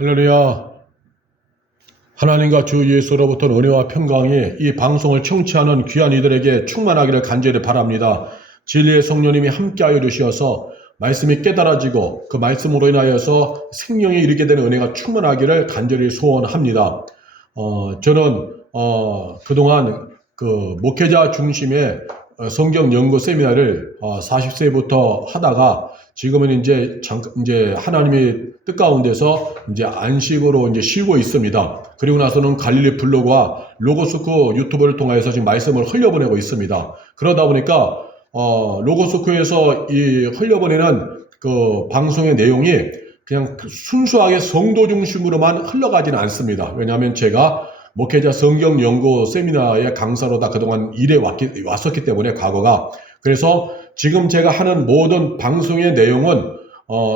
할렐루야. 하나님과 주 예수로부터 은혜와 평강이 이 방송을 청취하는 귀한 이들에게 충만하기를 간절히 바랍니다. 진리의 성령님이 함께하여 주시어서 말씀이 깨달아지고 그 말씀으로 인하여서 생명이 이르게 되는 은혜가 충만하기를 간절히 소원합니다. 저는 그동안 그 목회자 중심의 성경 연구 세미나를 40세부터 하다가 지금은 이제 하나님의 뜻 가운데서 이제 안식으로 이제 쉬고 있습니다. 그리고 나서는 갈릴리 블로그와 로고스코 유튜브를 통해서 지금 말씀을 흘려보내고 있습니다. 그러다 보니까 로고스코에서 이 흘려보내는 그 방송의 내용이 그냥 순수하게 성도 중심으로만 흘러가지는 않습니다. 왜냐하면 제가 목회자 성경 연구 세미나의 강사로 다 그동안 일해 왔었기 때문에 과거가. 그래서 지금 제가 하는 모든 방송의 내용은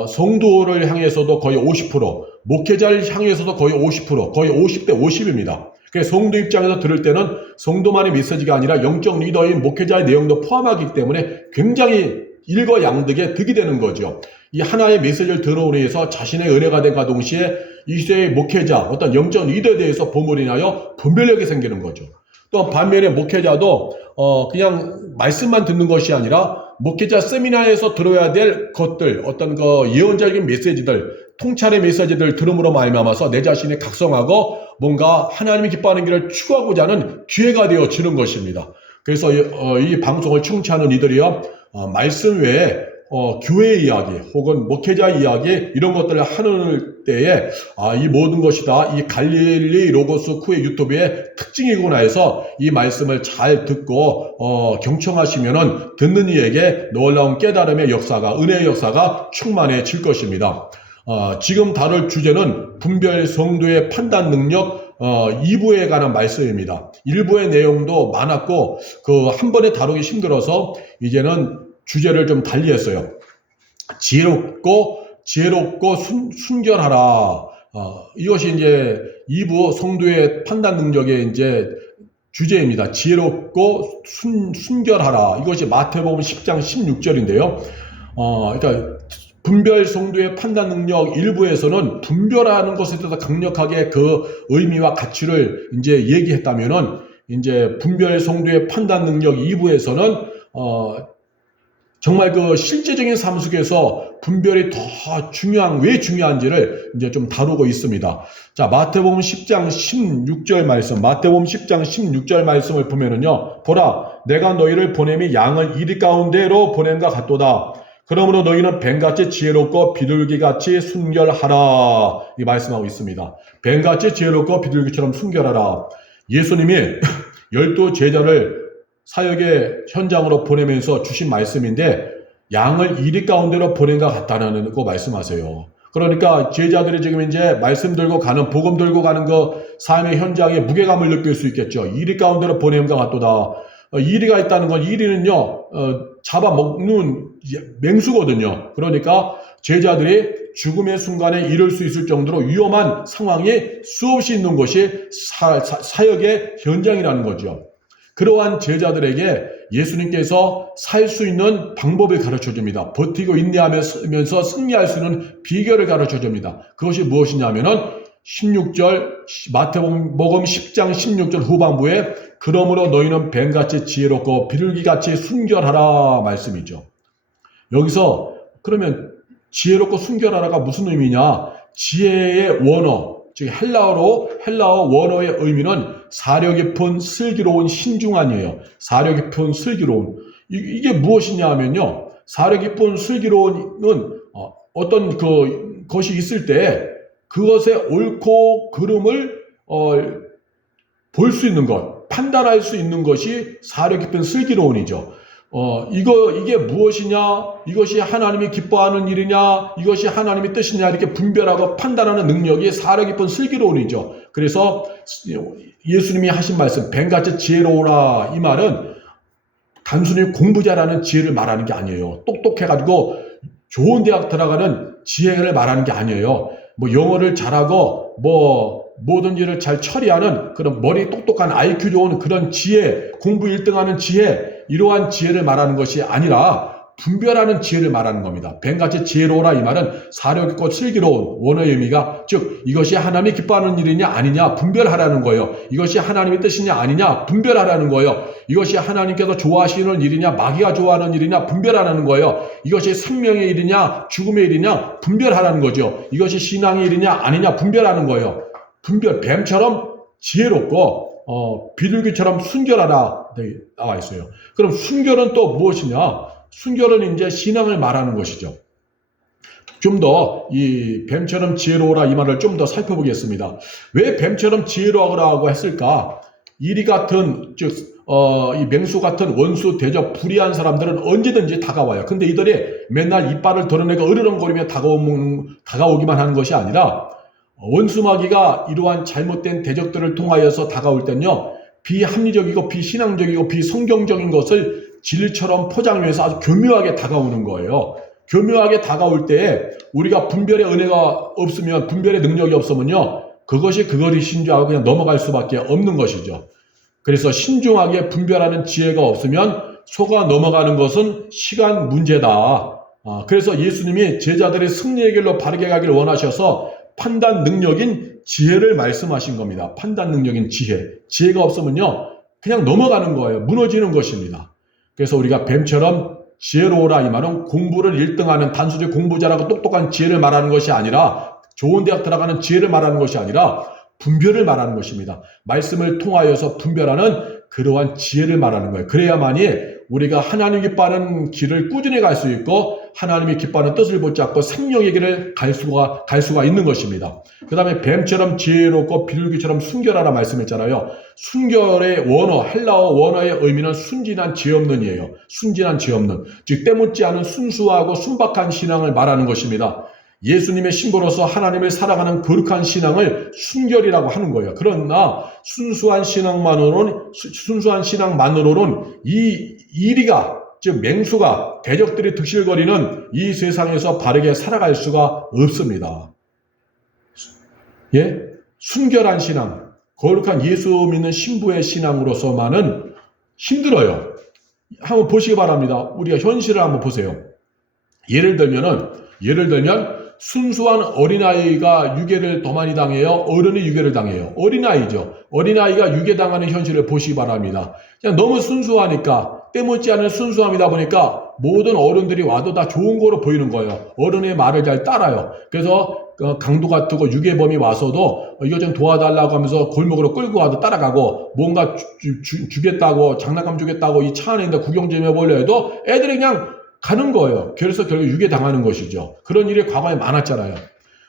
성도를 향해서도 거의 50%, 목회자를 향해서도 거의 50%, 거의 50대 50입니다. 그래서 성도 입장에서 들을 때는 성도만의 메시지가 아니라 영적 리더인 목회자의 내용도 포함하기 때문에 굉장히 일거양득의 득이 되는 거죠. 이 하나의 메시지를 들어오기 위해서 자신의 은혜가 된과 동시에 이 시대의 목회자, 어떤 영적 리더에 대해서 본물로 인하여 분별력이 생기는 거죠. 또 반면에 목회자도 그냥 말씀만 듣는 것이 아니라 목회자 세미나에서 들어야 될 것들, 어떤 그 예언적인 메시지들, 통찰의 메시지들 들음으로 말미암아서 내 자신이 각성하고 뭔가 하나님이 기뻐하는 길을 추구하고자 하는 기회가 되어지는 것입니다. 그래서 이 방송을 청취하는 이들이요, 말씀 외에 교회 이야기 혹은 목회자 이야기 이런 것들을 하는 때에 이 모든 것이 다 이 갈릴리 로고스 쿠의 유튜브의 특징이구나 해서 이 말씀을 잘 듣고 경청하시면은 듣는 이에게 놀라운 깨달음의 역사가, 은혜의 역사가 충만해질 것입니다. 지금 다룰 주제는 분별 성도의 판단 능력 2부에 관한 말씀입니다. 1부의 내용도 많았고 그 한 번에 다루기 힘들어서 이제는 주제를 좀 달리했어요. 지혜롭고 순결하라. 이것이 이제 2부 성도의 판단 능력의 이제 주제입니다. 지혜롭고 순결하라. 이것이 마태복음 10장 16절인데요. 그러니까 분별 성도의 판단 능력 1부에서는 분별하는 것에 대해서 강력하게 그 의미와 가치를 이제 얘기했다면은 이제 분별 성도의 판단 능력 2부에서는 정말 그 실제적인 삶 속에서 분별이 더 왜 중요한지를 이제 좀 다루고 있습니다. 자, 마태복음 10장 16절 말씀, 마태복음 10장 16절 말씀을 보면은요, 보라, 내가 너희를 보냄이 양을 이리 가운데로 보냄과 같도다. 그러므로 너희는 뱀같이 지혜롭고 비둘기같이 순결하라. 이 말씀하고 있습니다. 뱀같이 지혜롭고 비둘기처럼 순결하라. 예수님이 12 제자를 사역의 현장으로 보내면서 주신 말씀인데 양을 이리 가운데로 보낸과 같다는 거 말씀하세요. 그러니까 제자들이 지금 이제 말씀 들고 가는, 복음 들고 가는 그 삶의 현장에 무게감을 느낄 수 있겠죠. 이리 가운데로 보냄과 같도다. 이리가 있다는 건, 이리는요 잡아먹는 맹수거든요. 그러니까 제자들이 죽음의 순간에 이를 수 있을 정도로 위험한 상황이 수없이 있는 것이 사역의 현장이라는 거죠. 그러한 제자들에게 예수님께서 살 수 있는 방법을 가르쳐 줍니다. 버티고 인내하면서 승리할 수 있는 비결을 가르쳐 줍니다. 그것이 무엇이냐면은 16절, 마태복음 10장 16절 후반부에 그러므로 너희는 뱀같이 지혜롭고 비둘기같이 순결하라 말씀이죠. 여기서 그러면 지혜롭고 순결하라가 무슨 의미냐? 지혜의 원어, 즉 헬라어 원어의 의미는 사려 깊은 슬기로운 신중한이에요. 사려 깊은 슬기로운. 이게 무엇이냐 하면요, 사려 깊은 슬기로운은 어떤 것이 있을 때 그것의 옳고 그름을 볼 수 있는 것, 판단할 수 있는 것이 사려 깊은 슬기로운이죠. 이게 무엇이냐, 이것이 하나님이 기뻐하는 일이냐, 이것이 하나님의 뜻이냐, 이렇게 분별하고 판단하는 능력이 사려 깊은 슬기로운이죠. 그래서 예수님이 하신 말씀, 뱀같이 지혜로우라, 이 말은 단순히 공부 잘하는 지혜를 말하는 게 아니에요. 똑똑해가지고 좋은 대학 들어가는 지혜를 말하는 게 아니에요. 뭐 영어를 잘하고 모든 일을 잘 처리하는 그런 머리 똑똑한 IQ 좋은 그런 지혜, 공부 1등하는 지혜, 이러한 지혜를 말하는 것이 아니라 분별하는 지혜를 말하는 겁니다. 뱀같이 지혜로워라 이 말은 사려 깊고 슬기로운 원어의 의미가 즉 이것이 하나님이 기뻐하는 일이냐 아니냐 분별하라는 거예요. 이것이 하나님의 뜻이냐 아니냐 분별하라는 거예요. 이것이 하나님께서 좋아하시는 일이냐 마귀가 좋아하는 일이냐 분별하라는 거예요. 이것이 생명의 일이냐 죽음의 일이냐 분별하라는 거죠. 이것이 신앙의 일이냐 아니냐 분별하는 거예요. 분별, 뱀처럼 지혜롭고 비둘기처럼 순결하라 나와 있어요. 그럼 순결은 또 무엇이냐? 순결은 이제 신앙을 말하는 것이죠. 좀 더 이 뱀처럼 지혜로워라 이 말을 좀 더 살펴보겠습니다. 왜 뱀처럼 지혜로워라고 했을까? 이리 같은 이 맹수 같은 원수 대적 불의한 사람들은 언제든지 다가와요. 근데 이들이 맨날 이빨을 드러내고 으르렁거리며 다가오기만 하는 것이 아니라 원수마귀가 이러한 잘못된 대적들을 통하여서 다가올 땐요 비합리적이고 비신앙적이고 비성경적인 것을 진리처럼 포장해서 아주 교묘하게 다가오는 거예요. 교묘하게 다가올 때에 우리가 분별의 은혜가 없으면 분별의 능력이 없으면요 그것이 그것이신 줄 알고 그냥 넘어갈 수밖에 없는 것이죠. 그래서 신중하게 분별하는 지혜가 없으면 속아 넘어가는 것은 시간 문제다. 그래서 예수님이 제자들의 승리의 길로 바르게 가기를 원하셔서 판단 능력인 지혜를 말씀하신 겁니다. 판단 능력인 지혜. 지혜가 없으면요 그냥 넘어가는 거예요. 무너지는 것입니다. 그래서 우리가 뱀처럼 지혜로우라 이 말은 공부를 1등하는 단순히 공부 잘하고 똑똑한 지혜를 말하는 것이 아니라 좋은 대학 들어가는 지혜를 말하는 것이 아니라 분별을 말하는 것입니다. 말씀을 통하여서 분별하는 그러한 지혜를 말하는 거예요. 그래야만이 우리가 하나님 기뻐하는 길을 꾸준히 갈 수 있고 하나님이 기뻐하는 뜻을 붙잡고 생명의 길을 갈 수가 있는 것입니다. 그 다음에 뱀처럼 지혜롭고 비둘기처럼 순결하라 말씀했잖아요. 순결의 원어, 헬라어 원어의 의미는 순진한 죄 없는이에요. 순진한 죄 없는. 즉 때묻지 않은 순수하고 순박한 신앙을 말하는 것입니다. 예수님의 신부로서 하나님을 사랑하는 거룩한 신앙을 순결이라고 하는 거예요. 그러나 순수한 신앙만으로는 이 이리가 즉 맹수가 대적들이 득실거리는 이 세상에서 바르게 살아갈 수가 없습니다. 예? 순결한 신앙, 거룩한 예수 믿는 신부의 신앙으로서만은 힘들어요. 한번 보시기 바랍니다. 우리가 현실을 한번 보세요. 예를 들면 순수한 어린아이가 유괴를 더 많이 당해요? 어른이 유괴를 당해요? 어린아이죠. 어린아이가 유괴당하는 현실을 보시기 바랍니다. 그냥 너무 순수하니까 때묻지 않은 순수함이다 보니까 모든 어른들이 와도 다 좋은 거로 보이는 거예요. 어른의 말을 잘 따라요. 그래서 강도 같고 유괴범이 와서도 이거 좀 도와달라고 하면서 골목으로 끌고 와도 따라가고 뭔가 주겠다고 장난감 주겠다고 이 차 안에 있는데 구경 좀 해보려 해도 애들이 그냥 가는 거예요. 그래서 결국 유괴당하는 것이죠. 그런 일이 과거에 많았잖아요.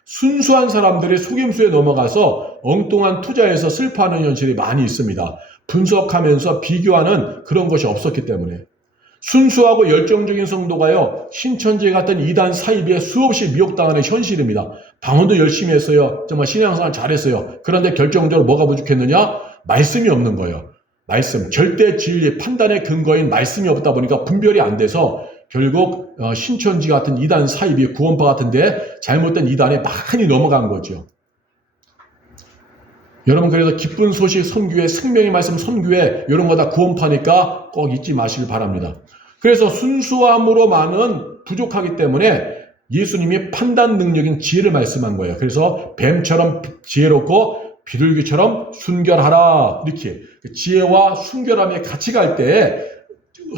순수한 사람들이 속임수에 넘어가서 엉뚱한 투자에서 슬퍼하는 현실이 많이 있습니다. 분석하면서 비교하는 그런 것이 없었기 때문에. 순수하고 열정적인 성도가요, 신천지 같은 이단 사이비에 수없이 미혹당하는 현실입니다. 방언도 열심히 했어요. 정말 신앙생활 잘했어요. 그런데 결정적으로 뭐가 부족했느냐? 말씀이 없는 거예요. 말씀, 절대 진리, 판단의 근거인 말씀이 없다 보니까 분별이 안 돼서 결국 신천지 같은 이단 사이비 구원파 같은데 잘못된 이단에 많이 넘어간 거죠. 여러분 그래서 기쁜 소식 선교회, 생명의 말씀 선교회 이런 거 다 구원파니까 꼭 잊지 마시길 바랍니다. 그래서 순수함으로만은 부족하기 때문에 예수님이 판단 능력인 지혜를 말씀한 거예요. 그래서 뱀처럼 지혜롭고 비둘기처럼 순결하라 이렇게 지혜와 순결함이 같이 갈 때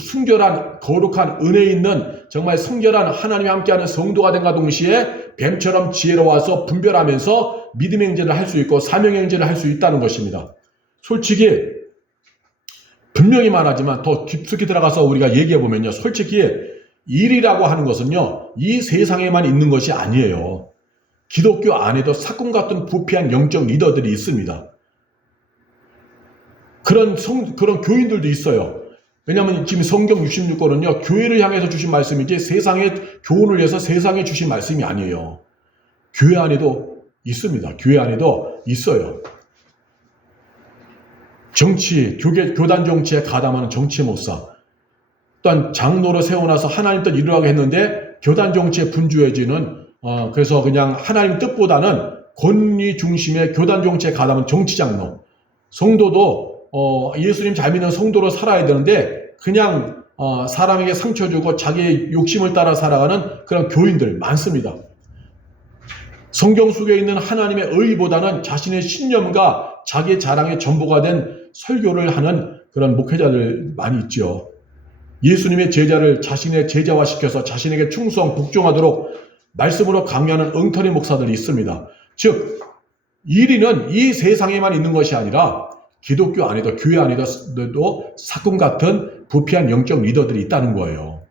순결한 거룩한 은혜 있는 정말 성결한 하나님이 함께하는 성도가 된과 동시에 뱀처럼 지혜로워서 분별하면서 믿음의 행제를 할 수 있고 사명의 행제를 할 수 있다는 것입니다. 솔직히 분명히 말하지만 더 깊숙이 들어가서 우리가 얘기해 보면요. 솔직히 일이라고 하는 것은요. 이 세상에만 있는 것이 아니에요. 기독교 안에도 사건 같은 부패한 영적 리더들이 있습니다. 그런 교인들도 있어요. 왜냐하면 지금 성경 66권은요. 교회를 향해서 주신 말씀이지 세상의 교훈을 위해서 세상에 주신 말씀이 아니에요. 교회 안에도 있습니다. 교회 안에도 있어요. 정치, 교단 정치에 가담하는 정치 목사, 또한 장로로 세워놔서 하나님 뜻 이루라고 했는데 교단 정치에 분주해지는 그래서 그냥 하나님 뜻보다는 권위 중심의 교단 정치에 가담하는 정치 장로, 성도도 예수님 잘 믿는 성도로 살아야 되는데 그냥 사람에게 상처 주고 자기의 욕심을 따라 살아가는 그런 교인들 많습니다. 성경 속에 있는 하나님의 의보다는 자신의 신념과 자기의 자랑의 전부가 된 설교를 하는 그런 목회자들 많이 있죠. 예수님의 제자를 자신의 제자화시켜서 자신에게 충성, 복종하도록 말씀으로 강요하는 엉터리 목사들이 있습니다. 즉, 1위는 이 세상에만 있는 것이 아니라 기독교 안에도 교회 안에도 사건 같은 부패한 영적 리더들이 있다는 거예요.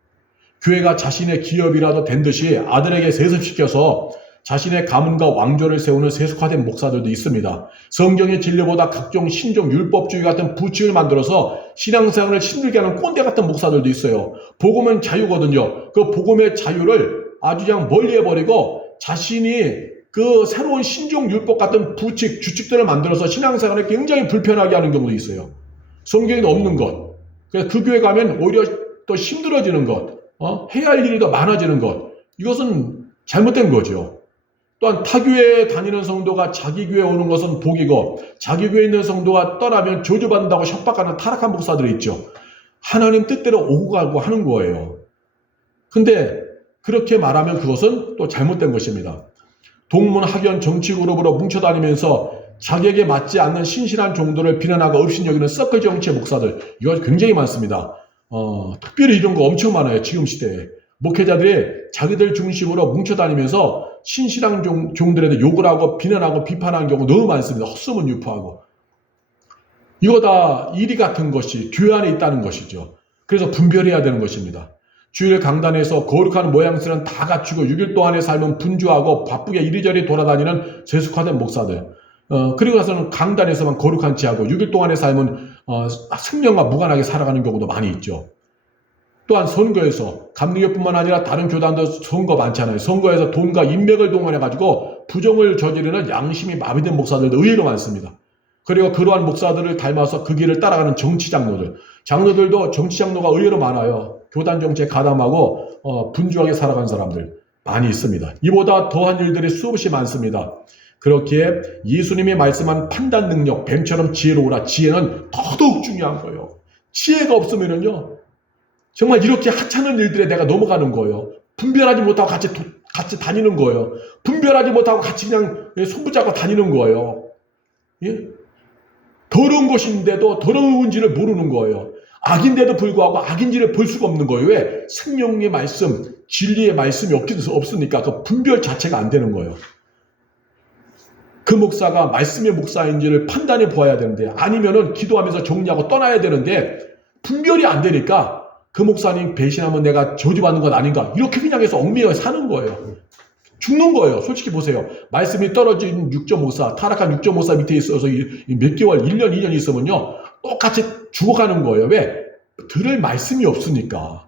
교회가 자신의 기업이라도 된 듯이 아들에게 세습시켜서 자신의 가문과 왕조를 세우는 세속화된 목사들도 있습니다. 성경의 진리보다 각종 신종 율법주의 같은 부칙을 만들어서 신앙생활을 힘들게 하는 꼰대 같은 목사들도 있어요. 복음은 자유거든요. 그 복음의 자유를 아주 그냥 멀리해버리고 자신이 그 새로운 신종 율법 같은 부칙, 주칙들을 만들어서 신앙생활을 굉장히 불편하게 하는 경우도 있어요. 성경에도 없는 것. 그래서 그 교회 가면 오히려 더 힘들어지는 것, 해야 할 일이 더 많아지는 것. 이것은 잘못된 거죠. 또한 타교회에 다니는 성도가 자기 교회에 오는 것은 복이고 자기 교회에 있는 성도가 떠나면 저주받는다고 협박하는 타락한 목사들이 있죠. 하나님 뜻대로 오고 가고 하는 거예요. 근데 그렇게 말하면 그것은 또 잘못된 것입니다. 동문, 학연, 정치 그룹으로 뭉쳐다니면서 자기에게 맞지 않는 신실한 종들을 비난하고 업신여기는 서클 정치의 목사들, 이거 굉장히 많습니다. 특별히 이런 거 엄청 많아요. 지금 시대에. 목회자들이 자기들 중심으로 뭉쳐다니면서 신실한 종들에도 욕을 하고 비난하고 비판하는 경우 너무 많습니다. 헛소문 유포하고. 이거 다 이리 같은 것이 교회 안에 있다는 것이죠. 그래서 분별해야 되는 것입니다. 주일 강단에서 거룩한 모양새는 다 갖추고 6일 동안의 삶은 분주하고 바쁘게 이리저리 돌아다니는 세속화된 목사들. 그리고 나서는 강단에서만 거룩한 체하고 6일 동안의 삶은 생명과 무관하게 살아가는 경우도 많이 있죠. 또한 선거에서 감리교뿐만 아니라 다른 교단도 선거 많잖아요. 선거에서 돈과 인맥을 동원해가지고 부정을 저지르는 양심이 마비된 목사들도 의외로 많습니다. 그리고 그러한 목사들을 닮아서 그 길을 따라가는 정치 장로들. 장로들도 정치 장로가 의외로 많아요. 교단 정치에 가담하고 분주하게 살아가는 사람들 많이 있습니다. 이보다 더한 일들이 수없이 많습니다. 그렇기에 예수님이 말씀한 판단 능력, 뱀처럼 지혜로우라. 지혜는 더더욱 중요한 거예요. 지혜가 없으면은요. 정말 이렇게 하찮은 일들에 내가 넘어가는 거예요. 분별하지 못하고 같이 다니는 거예요. 분별하지 못하고 같이 그냥 손붙잡고 다니는 거예요. 예? 더러운 것인데도 더러운지를 모르는 거예요. 악인데도 불구하고 악인지를 볼 수가 없는 거예요. 왜? 생명의 말씀, 진리의 말씀이 없으니까 그 분별 자체가 안 되는 거예요. 그 목사가 말씀의 목사인지를 판단해 보아야 되는데 아니면은 기도하면서 정리하고 떠나야 되는데 분별이 안 되니까 그 목사님 배신하면 내가 저주받는 건 아닌가 이렇게 그냥 해서 얽매여 사는 거예요. 죽는 거예요. 솔직히 보세요. 말씀이 떨어진 6.54 타락한 6.54 밑에 있어서 몇 개월 1년 2년 있으면요 똑같이 죽어가는 거예요. 왜? 들을 말씀이 없으니까.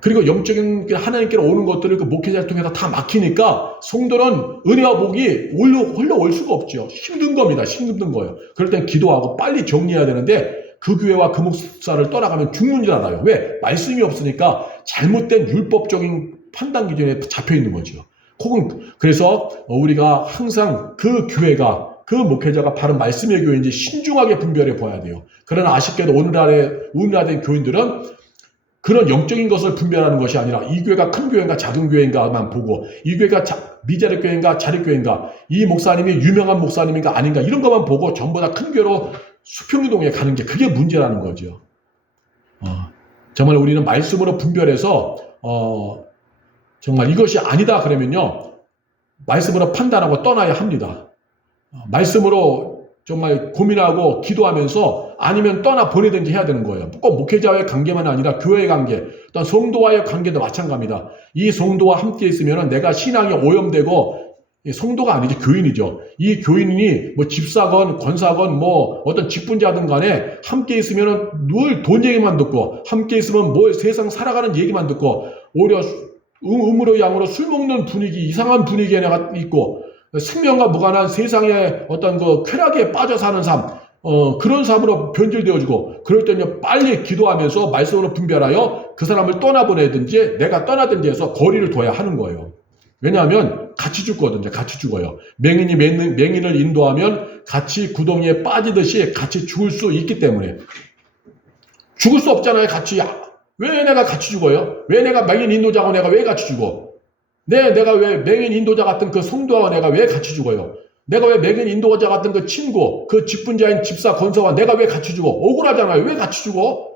그리고 영적인 하나님께로 오는 것들을 그 목회자를 통해서 다 막히니까 성도는 은혜와 복이 올라올 수가 없죠. 힘든 겁니다. 힘든 거예요. 그럴 땐 기도하고 빨리 정리해야 되는데 그 교회와 그 목사를 떠나가면 죽는 줄 알아요. 왜? 말씀이 없으니까 잘못된 율법적인 판단 기준에 잡혀있는 거죠. 혹은 그래서 우리가 항상 그 교회가 그 목회자가 바른 말씀의 교회인지 신중하게 분별해 봐야 돼요. 그러나 아쉽게도 오늘날의 교인들은 그런 영적인 것을 분별하는 것이 아니라 이 교회가 큰 교회인가 작은 교회인가만 보고 이 교회가 미자립 교회인가 자립 교회인가 이 목사님이 유명한 목사님인가 아닌가 이런 것만 보고 전부 다 큰 교회로 수평이동에 가는 게 그게 문제라는 거죠. 정말 우리는 말씀으로 분별해서 정말 이것이 아니다 그러면요 말씀으로 판단하고 떠나야 합니다. 말씀으로 정말 고민하고 기도하면서 아니면 떠나 보내든지 해야 되는 거예요. 꼭 목회자와의 관계만 아니라 교회의 관계, 또 성도와의 관계도 마찬가지입니다. 이 성도와 함께 있으면 내가 신앙이 오염되고 성도가 아니지 교인이죠. 이 교인이 뭐 집사건 권사건 뭐 어떤 직분자든 간에 함께 있으면 늘 돈 얘기만 듣고 함께 있으면 뭐 세상 살아가는 얘기만 듣고 오히려 음으로 양으로 술 먹는 분위기 이상한 분위기에 내가 있고 생명과 무관한 세상의 어떤 그 쾌락에 빠져 사는 삶 그런 삶으로 변질되어지고 그럴 때는 빨리 기도하면서 말씀으로 분별하여 그 사람을 떠나보내든지 내가 떠나든지 해서 거리를 둬야 하는 거예요. 왜냐하면 같이 죽거든요. 같이 죽어요. 맹인이 맹인을 인도하면 같이 구덩이에 빠지듯이 같이 죽을 수 있기 때문에 죽을 수 없잖아요. 같이 왜 내가 같이 죽어요? 왜 내가 맹인 인도자하고 내가 왜 같이 죽어? 내가 왜 맹인 인도자 같은 그 성도와 내가 왜 같이 죽어요? 내가 왜 맹인 인도자 같은 그 친구, 그 직분자인 집사 권사와 내가 왜 같이 죽어? 억울하잖아요. 왜 같이 죽어?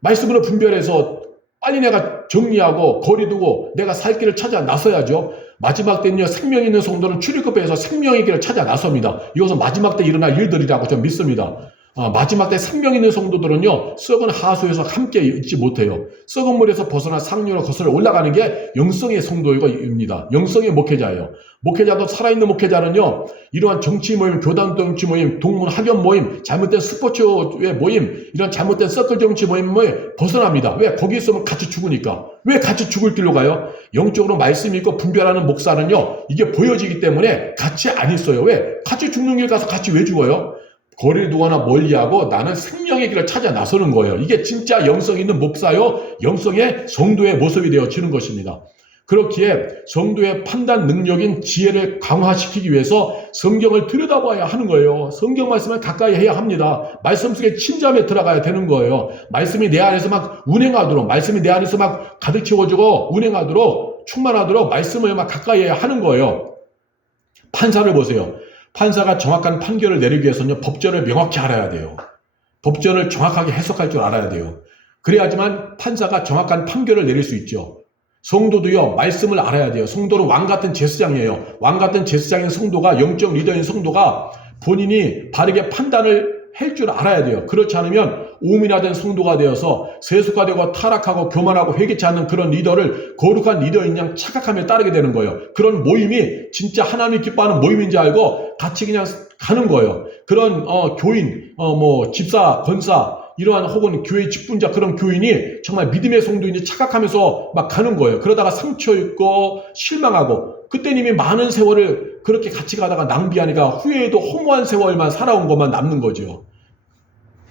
말씀으로 분별해서 빨리 내가 정리하고 거리두고 내가 살 길을 찾아 나서야죠. 마지막 때는요, 생명 있는 성도는 출애굽해서 생명의 길을 찾아 나섭니다. 이것은 마지막 때 일어날 일들이라고 저는 믿습니다. 마지막 때 생명 있는 성도들은요, 썩은 하수에서 함께 있지 못해요. 썩은 물에서 벗어나 상류로 거슬러 올라가는 게 영성의 성도입니다. 영성의 목회자예요. 목회자도 살아있는 목회자는요, 이러한 정치 모임, 교단 정치 모임, 동문 학연 모임, 잘못된 스포츠의 모임, 이런 잘못된 서클 정치 모임을 벗어납니다. 왜? 거기 있으면 같이 죽으니까. 왜 같이 죽을 길로 가요? 영적으로 말씀 있고 분별하는 목사는요, 이게 보여지기 때문에 같이 안 있어요. 왜? 같이 죽는 길 가서 같이 왜 죽어요? 거리를 두거나 멀리하고 나는 생명의 길을 찾아 나서는 거예요. 이게 진짜 영성 있는 목사요, 영성의 성도의 모습이 되어지는 것입니다. 그렇기에 성도의 판단 능력인 지혜를 강화시키기 위해서 성경을 들여다봐야 하는 거예요. 성경 말씀을 가까이 해야 합니다. 말씀 속에 침잠에 들어가야 되는 거예요. 말씀이 내 안에서 막 운행하도록, 말씀이 내 안에서 막 가득 채워지고 운행하도록, 충만하도록 말씀을 막 가까이 해야 하는 거예요. 판사를 보세요. 판사가 정확한 판결을 내리기 위해서는 법전을 명확히 알아야 돼요. 법전을 정확하게 해석할 줄 알아야 돼요. 그래야지만 판사가 정확한 판결을 내릴 수 있죠. 성도도요, 말씀을 알아야 돼요. 성도는 왕같은 제사장이에요. 왕같은 제사장인 성도가, 영적 리더인 성도가 본인이 바르게 판단을 할 줄 알아야 돼요. 그렇지 않으면 오민화된 성도가 되어서 세속화되고 타락하고 교만하고 회개치 않는 그런 리더를 거룩한 리더인 양 착각하며 따르게 되는 거예요. 그런 모임이 진짜 하나님이 기뻐하는 모임인 줄 알고 같이 그냥 가는 거예요. 그런 교인, 집사, 권사, 이러한 혹은 교회 직분자 그런 교인이 정말 믿음의 성도인지 착각하면서 막 가는 거예요. 그러다가 상처 입고 실망하고 그때 이미 많은 세월을 그렇게 같이 가다가 낭비하니까 후회에도 허무한 세월만 살아온 것만 남는 거죠.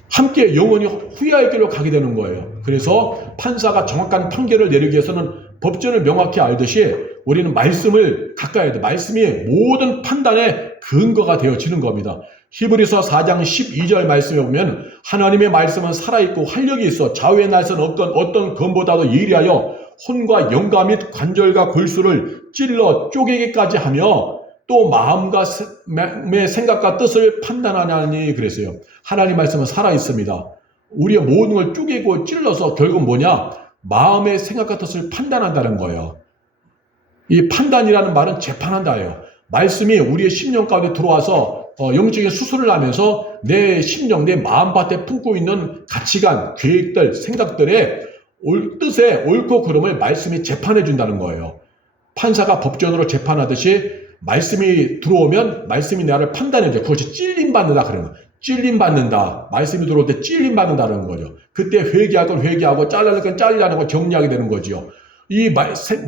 함께 영원히 후회할 길로 가게 되는 거예요. 그래서 판사가 정확한 판결을 내리기 위해서는 법전을 명확히 알듯이 우리는 말씀을 가까이 해야 돼. 말씀이 모든 판단의 근거가 되어지는 겁니다. 히브리서 4장 12절 말씀에 보면 하나님의 말씀은 살아있고 활력이 있어 좌우의 날선 어떤 검보다도 예리하여 혼과 영과 및 관절과 골수를 찔러 쪼개기까지 하며 또 마음과 생각과 뜻을 판단하나니 그랬어요. 하나님 말씀은 살아있습니다. 우리의 모든 걸 쪼개고 찔러서 결국 뭐냐? 마음의 생각과 뜻을 판단한다는 거예요. 이 판단이라는 말은 재판한다예요. 말씀이 우리의 심령 가운데 들어와서 영적인 수술을 하면서 내 심령, 내 마음밭에 품고 있는 가치관, 계획들, 생각들의 뜻의 옳고 그름을 말씀이 재판해 준다는 거예요. 판사가 법전으로 재판하듯이 말씀이 들어오면 말씀이 나를 판단해 줘. 그것이 찔림받는다 그러는 거예요. 찔림받는다. 말씀이 들어올 때 찔림받는다는 거죠. 그때 회개할 건 회개하고 잘라낼 건 잘리라는 걸 정리하게 되는 거죠. 이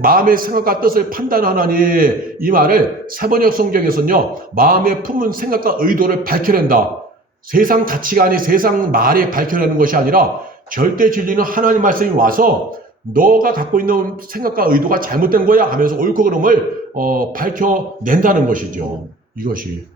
마음의 생각과 뜻을 판단하나니 이 말을 세번역 성경에서는요, 마음에 품은 생각과 의도를 밝혀낸다. 세상 가치관이 세상 말에 밝혀내는 것이 아니라 절대 진리는 하나님 말씀이 와서 너가 갖고 있는 생각과 의도가 잘못된 거야 하면서 옳고 그름을 밝혀낸다는 것이죠. 이것이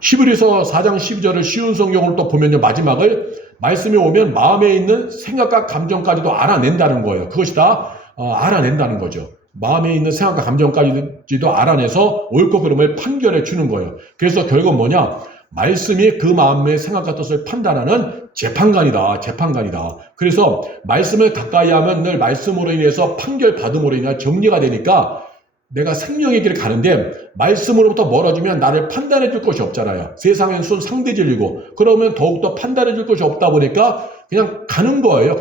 히브리서 4장 12절을 쉬운 성경으로 또 보면요, 마지막을 말씀이 오면 마음에 있는 생각과 감정까지도 알아낸다는 거예요. 그것이 다 알아낸다는 거죠. 마음에 있는 생각과 감정까지도 알아내서 옳고 그름을 판결해 주는 거예요. 그래서 결국 뭐냐? 말씀이 그 마음의 생각과 뜻을 판단하는 재판관이다. 그래서 말씀을 가까이 하면 늘 말씀으로 인해서 판결받음으로 인해 정리가 되니까 내가 생명의 길을 가는데 말씀으로부터 멀어지면 나를 판단해 줄 것이 없잖아요. 세상엔 순 상대질이고 그러면 더욱더 판단해 줄 것이 없다 보니까 그냥 가는 거예요.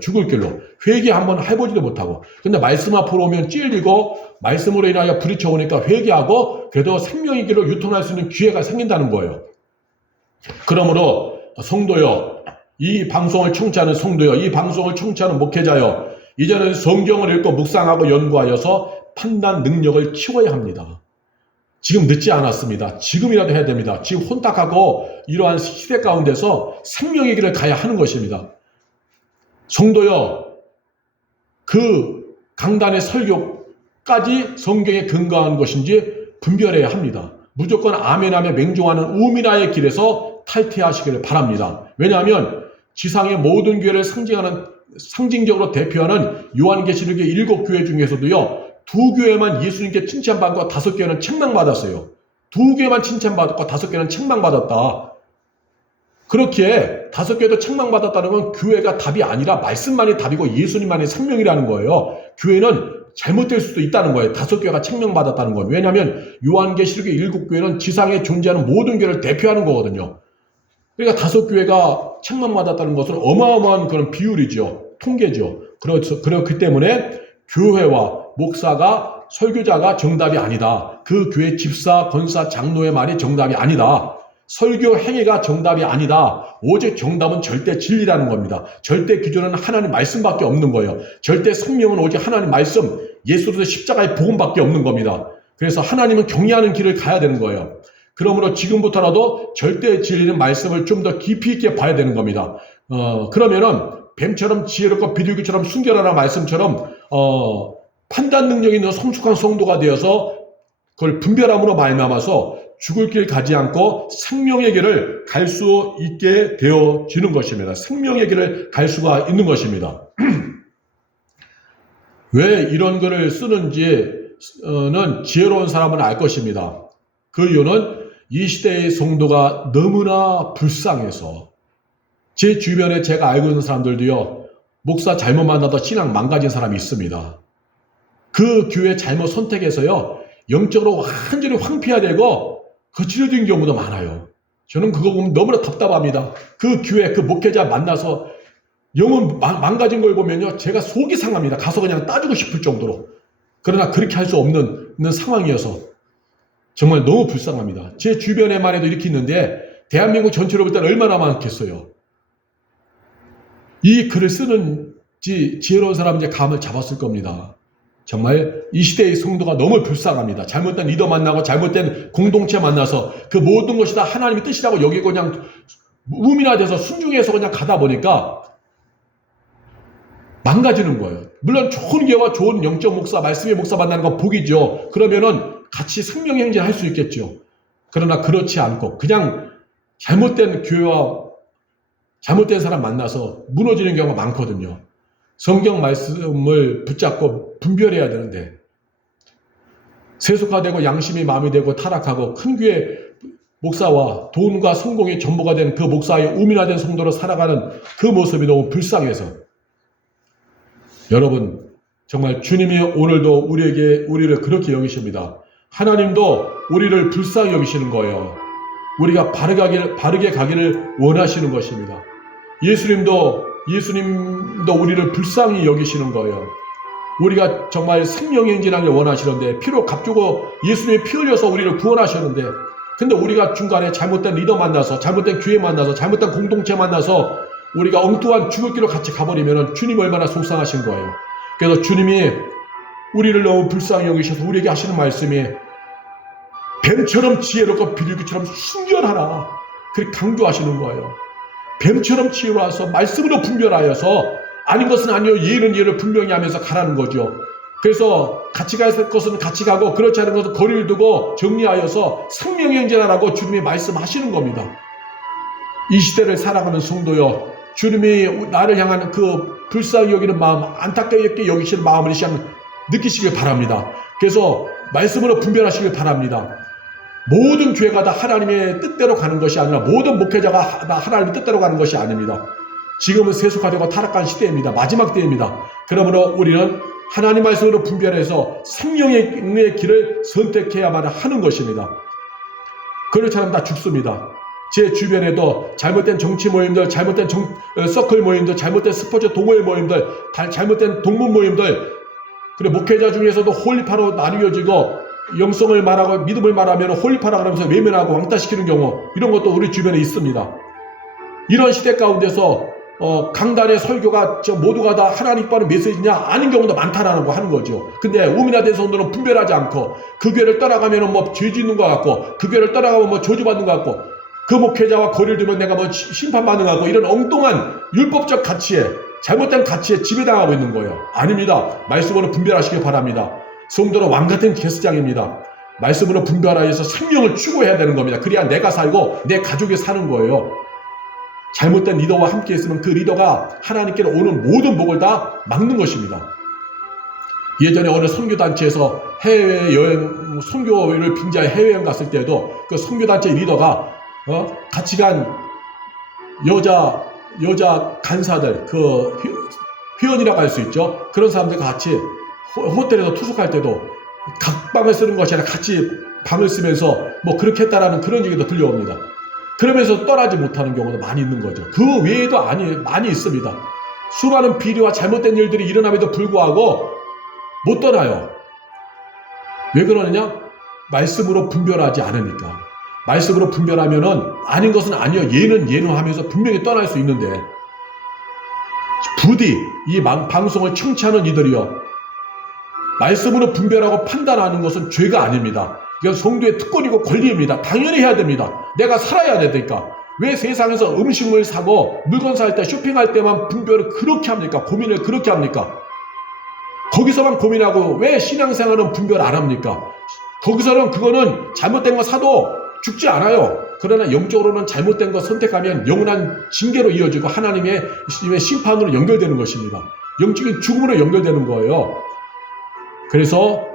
죽을 길로. 회개 한번 해보지도 못하고. 근데 말씀 앞으로 오면 찔리고 말씀으로 인하여 부딪혀오니까 회개하고 그래도 생명의 길로 유턴할 수 있는 기회가 생긴다는 거예요. 그러므로 성도여, 이 방송을 청취하는 성도여, 이 방송을 청취하는 목회자여, 이제는 성경을 읽고 묵상하고 연구하여서 판단 능력을 키워야 합니다. 지금 늦지 않았습니다. 지금이라도 해야 됩니다. 지금 혼탁하고 이러한 시대 가운데서 생명의 길을 가야 하는 것입니다. 성도여, 그 강단의 설교까지 성경에 근거한 것인지 분별해야 합니다. 무조건 아멘하며 맹종하는 우미나의 길에서 탈퇴하시기를 바랍니다. 왜냐하면 지상의 모든 교회를 상징적으로 대표하는 요한계시록의 7교회 중에서도요, 2교회만 예수님께 칭찬받고 5교회는 책망받았어요. 2교회만 칭찬받았고 5교회는 책망받았다. 그렇게 5교회도 책망받았다는 건 교회가 답이 아니라 말씀만이 답이고 예수님만이 생명이라는 거예요. 교회는 잘못될 수도 있다는 거예요. 5교회가 책망받았다는 건. 왜냐하면 요한계시록의 7교회는 지상에 존재하는 모든 교회를 대표하는 거거든요. 그러니까 5교회가 책망받았다는 것은 어마어마한 그런 비율이죠. 통계죠. 그렇기 때문에 교회와 목사가, 설교자가 정답이 아니다. 그 교회 집사, 권사, 장로의 말이 정답이 아니다. 설교 행위가 정답이 아니다. 오직 정답은 절대 진리라는 겁니다. 절대 기준은 하나님 말씀밖에 없는 거예요. 절대 생명은 오직 하나님 말씀, 예수로서 십자가의 복음밖에 없는 겁니다. 그래서 하나님은 경외하는 길을 가야 되는 거예요. 그러므로 지금부터라도 절대 진리는 말씀을 좀 더 깊이 있게 봐야 되는 겁니다. 그러면은 뱀처럼 지혜롭고 비둘기처럼 순결하라 말씀처럼 판단 능력이 있는 성숙한 성도가 되어서 그걸 분별함으로 말미암아서 죽을 길 가지 않고 생명의 길을 갈 수 있게 되어지는 것입니다. 생명의 길을 갈 수가 있는 것입니다. 왜 이런 글을 쓰는지는 지혜로운 사람은 알 것입니다. 그 이유는 이 시대의 성도가 너무나 불쌍해서, 제 주변에 제가 알고 있는 사람들도요, 목사 잘못 만나다 신앙 망가진 사람이 있습니다. 그 교회 잘못 선택해서요, 영적으로 완전히 황폐화되고 거칠어진 경우도 많아요. 저는 그거 보면 너무나 답답합니다. 그 교회, 그 목회자 만나서 영혼 망가진 걸 보면요, 제가 속이 상합니다. 가서 그냥 따주고 싶을 정도로. 그러나 그렇게 할 수 없는 상황이어서 정말 너무 불쌍합니다. 제 주변에만 해도 이렇게 있는데 대한민국 전체로 볼 때는 얼마나 많겠어요. 이 글을 쓰는 지혜로운 사람은 이제 감을 잡았을 겁니다. 정말 이 시대의 성도가 너무 불쌍합니다. 잘못된 리더 만나고 잘못된 공동체 만나서 그 모든 것이 다 하나님의 뜻이라고 여기고 그냥 우민화돼서 순종해서 그냥 가다 보니까 망가지는 거예요. 물론 좋은 교회와 좋은 영적 목사, 말씀의 목사 만나는 건 복이죠. 그러면은 같이 생명의 행진을 할 수 있겠죠. 그러나 그렇지 않고 그냥 잘못된 교회와 잘못된 사람 만나서 무너지는 경우가 많거든요. 성경 말씀을 붙잡고 분별해야 되는데 세속화되고 양심이 마음이 되고 타락하고 큰 교회 목사와 돈과 성공이 전부가 된 그 목사의 우민화된 성도로 살아가는 그 모습이 너무 불쌍해서, 여러분 정말 주님이 오늘도 우리를 그렇게 여기십니다. 하나님도 우리를 불쌍히 여기시는 거예요. 우리가 바르게 가기를 원하시는 것입니다. 예수님도 우리를 불쌍히 여기시는 거예요. 우리가 정말 생명의 행진하길 원하시는데, 피로 값주고 예수님의 피 흘려서 우리를 구원하셨는데, 근데 우리가 중간에 잘못된 리더 만나서, 잘못된 교회 만나서, 잘못된 공동체 만나서 우리가 엉뚱한 죽을 길로 같이 가버리면 주님이 얼마나 속상하신 거예요. 그래서 주님이 우리를 너무 불쌍히 여기셔서 우리에게 하시는 말씀이 뱀처럼 지혜롭고 비둘기처럼 순결하라, 그렇게 강조하시는 거예요. 뱀처럼 지혜로워서 말씀으로 분별하여서 아닌 것은 아니요, 예는 예를 분명히 하면서 가라는 거죠. 그래서 같이 갈 것은 같이 가고 그렇지 않은 것은 거리를 두고 정리하여서 생명의 행진하라고 주님이 말씀하시는 겁니다. 이 시대를 살아가는 성도요, 주님이 나를 향한 그 불쌍히 여기는 마음, 안타깝게 여기시는 마음을 느끼시길 바랍니다. 그래서 말씀으로 분별하시길 바랍니다. 모든 교회가 다 하나님의 뜻대로 가는 것이 아니라, 모든 목회자가 다 하나님의 뜻대로 가는 것이 아닙니다. 지금은 세속화되고 타락한 시대입니다. 마지막 때입니다. 그러므로 우리는 하나님 말씀으로 분별해서 생명의 길을 선택해야만 하는 것입니다. 그렇지 않으면 다 죽습니다. 제 주변에도 잘못된 정치 모임들, 잘못된 서클 모임들, 잘못된 스포츠 동호회 모임들, 잘못된 동문 모임들, 그리고 목회자 중에서도 홀리파로 나뉘어지고 영성을 말하고 믿음을 말하면 홀리파라 그러면서 외면하고 왕따시키는 경우, 이런 것도 우리 주변에 있습니다. 이런 시대 가운데서 강단의 설교가 모두가 다 하나님 바른 메시지냐, 아닌 경우도 많다라는 거 하는 거죠. 근데 우민화된 성도는 분별하지 않고 그 교회를 떠나가면 뭐 죄 짓는 것 같고, 그 교회를 떠나가면 뭐 저주받는 것 같고, 그 목회자와 거리를 두면 내가 뭐 심판받는 것 같고, 이런 엉뚱한 율법적 가치에, 잘못된 가치에 지배당하고 있는 거예요. 아닙니다. 말씀으로 분별하시길 바랍니다. 성도는 왕같은 제사장입니다. 말씀으로 분별하여서 생명을 추구해야 되는 겁니다. 그래야 내가 살고 내 가족이 사는 거예요. 잘못된 리더와 함께 있으면 그 리더가 하나님께로 오는 모든 복을 다 막는 것입니다. 예전에 어느 선교단체에서 해외여행, 선교를 빙자해 해외여행 갔을 때에도 그 선교단체 리더가 같이 간 여자 간사들, 그 회원이라고 할 수 있죠. 그런 사람들과 같이 호텔에서 투숙할 때도 각방을 쓰는 것이 아니라 같이 방을 쓰면서 뭐 그렇게 했다라는 그런 얘기도 들려옵니다. 그러면서 떠나지 못하는 경우도 많이 있는 거죠. 그 외에도 많이 있습니다. 수많은 비리와 잘못된 일들이 일어남에도 불구하고 못 떠나요. 왜 그러느냐? 말씀으로 분별하지 않으니까. 말씀으로 분별하면은 아닌 것은 아니요, 얘는 하면서 분명히 떠날 수 있는데, 부디 이 방송을 청취하는 이들이요, 말씀으로 분별하고 판단하는 것은 죄가 아닙니다. 이건 성도의 특권이고 권리입니다. 당연히 해야 됩니다. 내가 살아야 되니까. 왜 세상에서 음식물 사고 물건 살 때, 쇼핑할 때만 분별을 그렇게 합니까? 고민을 그렇게 합니까? 거기서만 고민하고 왜 신앙생활은 분별 안 합니까? 거기서는 그거는 잘못된 거 사도 죽지 않아요. 그러나 영적으로는 잘못된 거 선택하면 영원한 징계로 이어지고 하나님의 심판으로 연결되는 것입니다. 영적인 죽음으로 연결되는 거예요. 그래서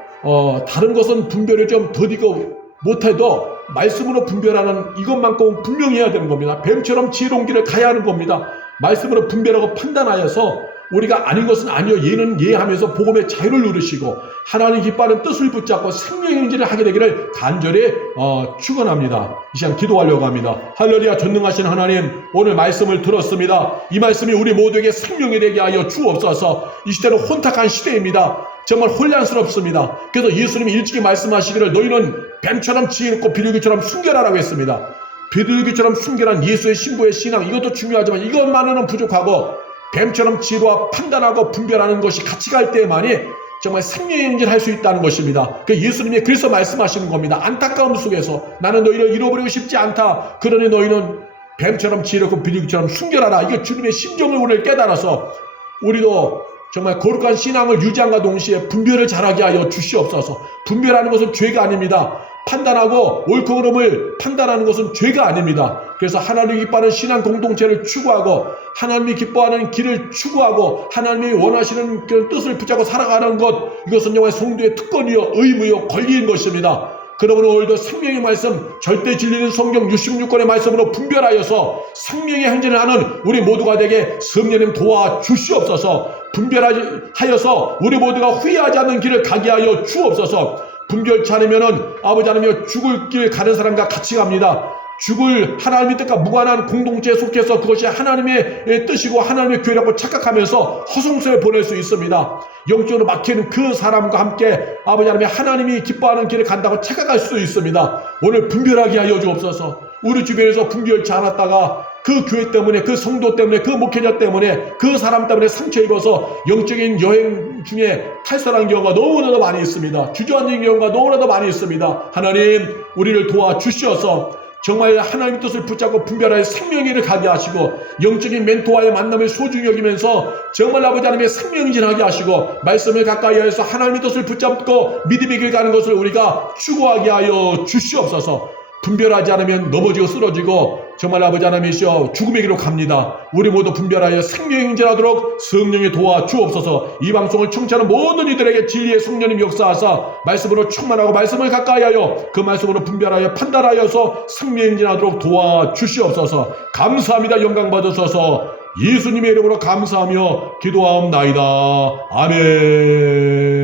다른 것은 분별을 좀 더디고 못해도 말씀으로 분별하는 이것만큼은 분명히 해야 되는 겁니다. 뱀처럼 지혜로운 길을 가야 하는 겁니다. 말씀으로 분별하고 판단하여서 우리가 아닌 것은 아니요, 얘는 얘 하면서 복음의 자유를 누리시고 하나님 기뻐하는 뜻을 붙잡고 생명의 행진을 하게 되기를 간절히 축원합니다. 이 시간 기도하려고 합니다. 할렐루야. 전능하신 하나님, 오늘 말씀을 들었습니다. 이 말씀이 우리 모두에게 생명이 되게 하여 주옵소서. 이 시대는 혼탁한 시대입니다. 정말 혼란스럽습니다. 그래서 예수님이 일찍이 말씀하시기를 너희는 뱀처럼 지혜롭고 비둘기처럼 순결하라고 했습니다. 비둘기처럼 순결한 예수의 신부의 신앙, 이것도 중요하지만 이것만으로는 부족하고 뱀처럼 지혜와 판단하고 분별하는 것이 같이 갈 때만이 정말 생명의 행진을 할 수 있다는 것입니다. 예수님이 그래서 말씀하시는 겁니다. 안타까움 속에서 나는 너희를 잃어버리고 싶지 않다. 그러니 너희는 뱀처럼 지혜롭고 비둘기처럼 순결하라. 이게 주님의 심정을 우리를 깨달아서 우리도 정말 거룩한 신앙을 유지함과 동시에 분별을 잘하게 하여 주시옵소서. 분별하는 것은 죄가 아닙니다. 판단하고 옳고 그름을 판단하는 것은 죄가 아닙니다. 그래서 하나님이 기뻐하는 신앙 공동체를 추구하고 하나님이 기뻐하는 길을 추구하고 하나님이 원하시는 그런 뜻을 붙잡고 살아가는 것, 이것은 정말 성도의 특권이요 의무요 권리인 것입니다. 그러므로 오늘도 생명의 말씀, 절대 진리는 성경 66권의 말씀으로 분별하여서 생명의 행진을 하는 우리 모두가 되게 성령님 도와 주시옵소서. 분별하여서 우리 모두가 후회하지 않는 길을 가게 하여 주옵소서. 분별치 않으면은 아버지 하나님이여 죽을 길 가는 사람과 같이 갑니다. 죽을 하나님의 뜻과 무관한 공동체에 속해서 그것이 하나님의 뜻이고 하나님의 교회라고 착각하면서 허송세를 보낼 수 있습니다. 영적으로 막히는 그 사람과 함께 아버지 하나님이 기뻐하는 길을 간다고 착각할 수도 있습니다. 오늘 분별하게 하여 주옵소서. 우리 주변에서 분별치 않았다가 그 교회 때문에, 그 성도 때문에, 그 목회자 때문에, 그 사람 때문에 상처 입어서 영적인 여행 중에 탈선한 경우가 너무나도 많이 있습니다. 주저앉는 경우가 너무나도 많이 있습니다. 하나님, 우리를 도와주시어서 정말 하나님의 뜻을 붙잡고 분별하여 생명의를 가게 하시고 영적인 멘토와의 만남을 소중히 여기면서 정말 아버지 하나님의 생명진하게 하시고 말씀을 가까이 하여서 하나님의 뜻을 붙잡고 믿음의 길 가는 것을 우리가 추구하게 하여 주시옵소서. 분별하지 않으면 넘어지고 쓰러지고 정말 아버지 하나님이시여 죽음의 길로 갑니다. 우리 모두 분별하여 생명의 행진하도록 성령이 도와주옵소서. 이 방송을 청취하는 모든 이들에게 진리의 성령님 역사하사 말씀으로 충만하고 말씀을 가까이 하여 그 말씀으로 분별하여 판단하여서 생명의 행진하도록 도와주시옵소서. 감사합니다. 영광 받으소서. 예수님의 이름으로 감사하며 기도하옵나이다. 아멘.